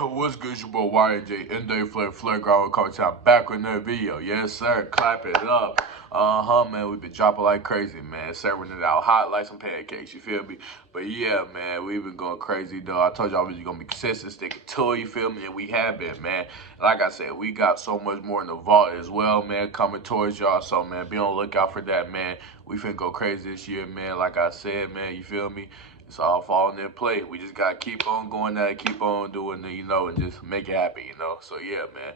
What's good, it's your boy YJ, N-Day Flare Ground coming to back with another video. Yes, sir, clap it up. Man, we've been dropping like crazy, man. Serving it out hot like some pancakes, you feel me? But yeah, man, we've been going crazy, though. I told y'all we was gonna be consistent, sticking to it, you feel me? And we have been, man. Like I said, we got so much more in the vault as well, man, coming towards y'all. So, man, be on the lookout for that, man. We finna go crazy this year, man. Like I said, man, you feel me? It's all falling in play. We just gotta keep on going at it, keep on doing it, and just make it happen, So yeah, man.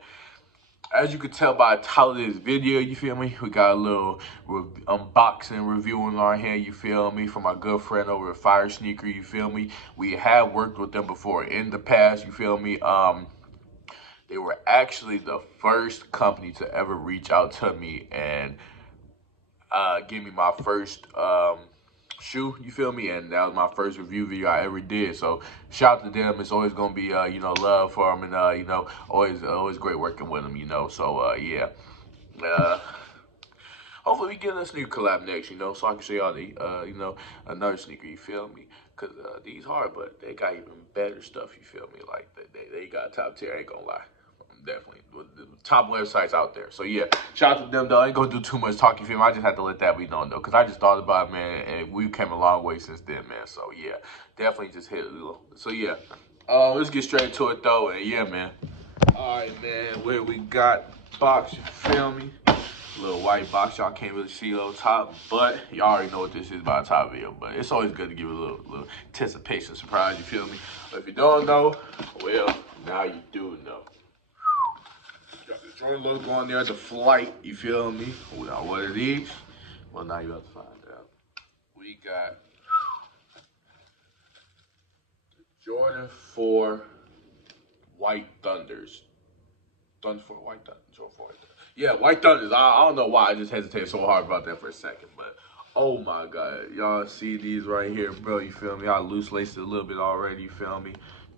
As you can tell by the title of this video, you feel me? We got a little unboxing review in our hand, you feel me? From my good friend over at Firesnkr, you feel me? We have worked with them before in the past, you feel me? They were actually the first company to ever reach out to me and give me my first shoe, you feel me? And that was my first review video I ever did. So shout out to them. It's always gonna be love for them, and always great working with them, So yeah. Hopefully we get this new collab next, so I can show y'all the another sneaker, you feel me? Cause these hard, but they got even better stuff, you feel me? Like they got top tier, I ain't gonna lie. Definitely the top websites out there. So yeah, shout out to them though. I ain't gonna do too much talking, feel me? I just had to let that be known though, because I just thought about it, man, and we came a long way since then, man. So yeah, definitely just hit it. So yeah, let's get straight to it though. And yeah, man. All right, man, where we got box, you feel me? Little white box, y'all can't really see on top, but y'all already know what this is by the top video. But it's always good to give a little anticipation, surprise, you feel me? But if you don't know, well, now you do know. Got the Jordan logo on there, the flight, you feel me? Now what are these? Well, now you have to find out. We got the Jordan 4 White Thunders. Thunder 4 White Thunder. Jordan 4 White Thunder. Yeah, White Thunders. I don't know why I just hesitated so hard about that for a second, but oh my God. Y'all see these right here, bro, you feel me? I loose laced it a little bit already, you feel me?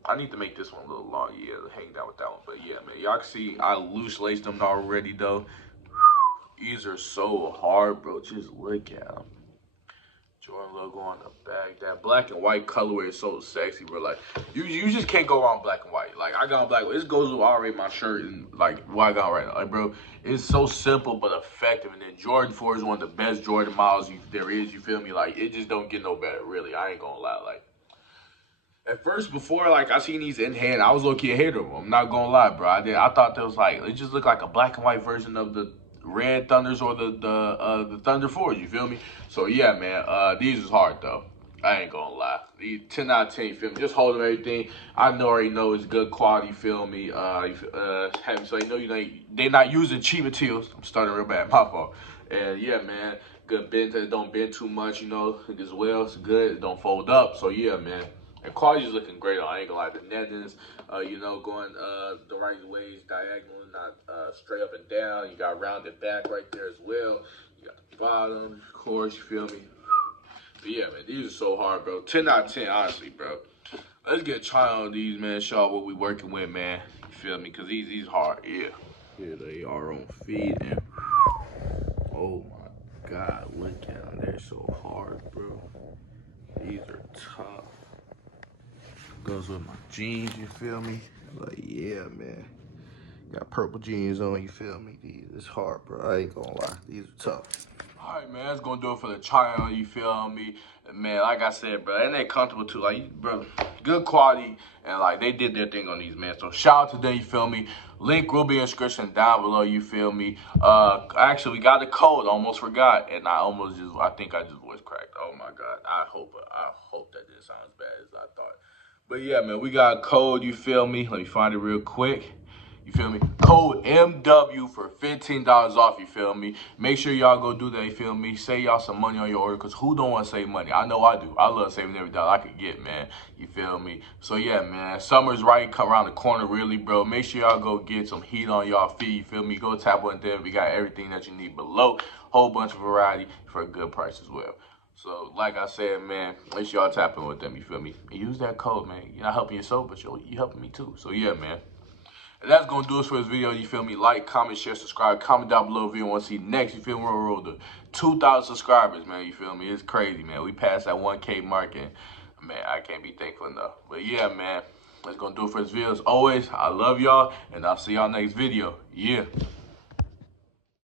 I need to make this one a little long, yeah, hang down with that one. But yeah, man, y'all can see I loose laced them already, though. These are so hard, bro. Just look at them. Jordan logo on the back. That black and white colorway is so sexy, bro. Like, you just can't go wrong black and white. Like, I got on black and white. This goes with already my shirt and, like, what I got right now. Like, bro, it's so simple but effective. And then Jordan 4 is one of the best Jordan models there is, you feel me? Like, it just don't get no better, really. I ain't gonna lie. Like, at first, before, like, I seen these in hand, I was low-key a hater of them. I'm not gonna lie, bro. I thought that was, like, it just looked like a black and white version of the Red Thunders or the Thunder 4s, you feel me? So, yeah, man, these is hard, though. I ain't gonna lie. These 10 out of 10, you feel me? Just hold them, everything. I already know it's good quality, you feel me? So, they're not using cheap materials. I'm starting real bad, my fault. And, yeah, man, good bend, it don't bend too much, as well. It's good, it don't fold up. So, yeah, man. And quality is looking great on. I ain't gonna lie. The nettings, going the right ways, diagonal, not straight up and down. You got rounded back right there as well. You got the bottom, of course, you feel me? But yeah, man, these are so hard, bro. 10 out of 10, honestly, bro. Let's get a try on these, man. Show y'all what we working with, man. You feel me? Because these hard, yeah. Here they are on feet, and oh my God, look at them. They're so hard, bro. These are tough. Goes with my jeans, you feel me? Like, yeah, man. Got purple jeans on, you feel me? These is hard, bro. I ain't gonna lie. These are tough. All right, man. That's gonna do it for the try on, you feel me? And man, like I said, bro, and they comfortable too. Like, bro, good quality, and like they did their thing on these, man. So shout out to them, you feel me? Link will be in the description down below, you feel me? Actually, we got the code. Almost forgot, and I think I just voice cracked. Oh my God. I hope that didn't sound as bad as I thought. But yeah, man, we got a code, you feel me? Let me find it real quick. You feel me? Code MW for $15 off, you feel me? Make sure y'all go do that, you feel me? Save y'all some money on your order, because who don't want to save money? I know I do. I love saving every dollar I could get, man. You feel me? So yeah, man, summer's right, come around the corner, really, bro. Make sure y'all go get some heat on y'all feet, you feel me? Go tap on there. We got everything that you need below. Whole bunch of variety for a good price as well. So, like I said, man, make sure y'all tap in with them, you feel me? And use that code, man. You're not helping yourself, but you helping me too. So, yeah, man. And that's going to do us for this video, you feel me? Like, comment, share, subscribe. Comment down below if you want to see next, you feel me? We're on the road to 2,000 subscribers, man, you feel me? It's crazy, man. We passed that 1K mark, and, man, I can't be thankful enough. But, yeah, man, That's gonna do it for this video. As always, I love y'all, and I'll see y'all next video. Yeah.